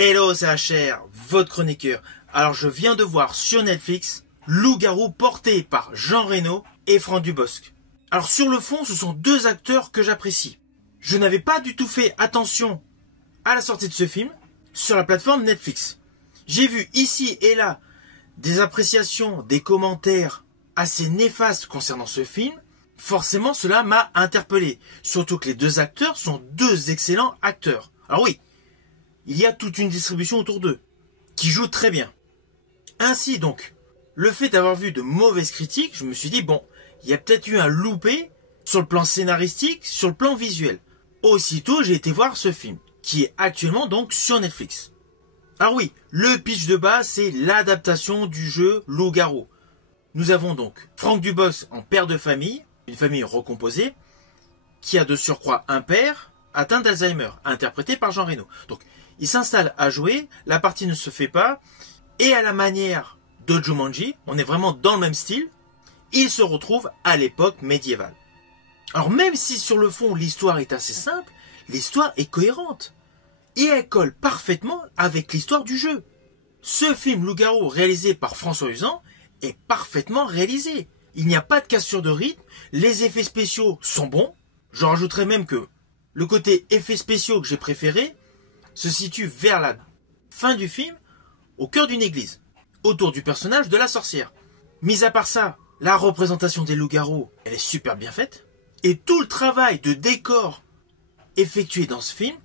Hello, c'est HR, votre chroniqueur. Alors je viens de voir sur Netflix Loup-garou porté par Jean Reno et Franck Dubosc. Alors sur le fond, ce sont deux acteurs que j'apprécie. Je n'avais pas du tout fait attention à la sortie de ce film sur la plateforme Netflix. J'ai vu ici et là des appréciations, des commentaires assez néfastes concernant ce film. Forcément, cela m'a interpellé. Surtout que les deux acteurs sont deux excellents acteurs. Alors oui, il y a toute une distribution autour d'eux, qui joue très bien. Ainsi donc, le fait d'avoir vu de mauvaises critiques, je me suis dit, bon, il y a peut-être eu un loupé sur le plan scénaristique, sur le plan visuel. Aussitôt, j'ai été voir ce film, qui est actuellement donc sur Netflix. Alors oui, le pitch de base, c'est l'adaptation du jeu Loup-garou. Nous avons donc Franck Dubosc en père de famille, une famille recomposée, qui a de surcroît un père atteint d'Alzheimer, interprété par Jean Reno. Donc, il s'installe à jouer, la partie ne se fait pas, et à la manière de Jumanji, on est vraiment dans le même style, il se retrouve à l'époque médiévale. Alors même si sur le fond l'histoire est assez simple, l'histoire est cohérente. Et elle colle parfaitement avec l'histoire du jeu. Ce film Loup-garou réalisé par François Uzan est parfaitement réalisé. Il n'y a pas de cassure de rythme, les effets spéciaux sont bons. Je rajouterais même que le côté effets spéciaux que j'ai préféré se situe vers la fin du film, au cœur d'une église, autour du personnage de la sorcière. Mis à part ça, la représentation des loups-garous, elle est super bien faite. Et tout le travail de décor effectué dans ce film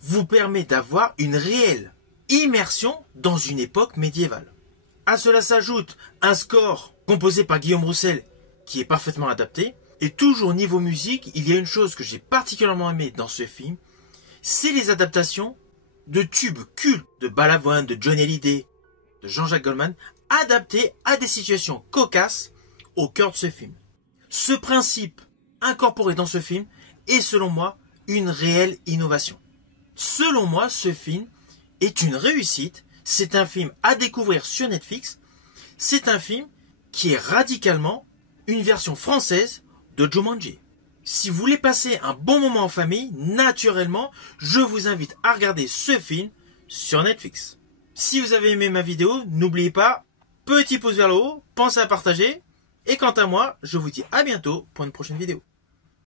vous permet d'avoir une réelle immersion dans une époque médiévale. À cela s'ajoute un score composé par Guillaume Roussel qui est parfaitement adapté. Et toujours niveau musique, il y a une chose que j'ai particulièrement aimé dans ce film, c'est les adaptations de tubes cultes de Balavoine, de Johnny Hallyday, de Jean-Jacques Goldman, adaptés à des situations cocasses au cœur de ce film. Ce principe incorporé dans ce film est selon moi une réelle innovation. Selon moi, ce film est une réussite. C'est un film à découvrir sur Netflix. C'est un film qui est radicalement une version française de Jumanji. Si vous voulez passer un bon moment en famille, naturellement, je vous invite à regarder ce film sur Netflix. Si vous avez aimé ma vidéo, n'oubliez pas, petit pouce vers le haut, pensez à partager. Et quant à moi, je vous dis à bientôt pour une prochaine vidéo.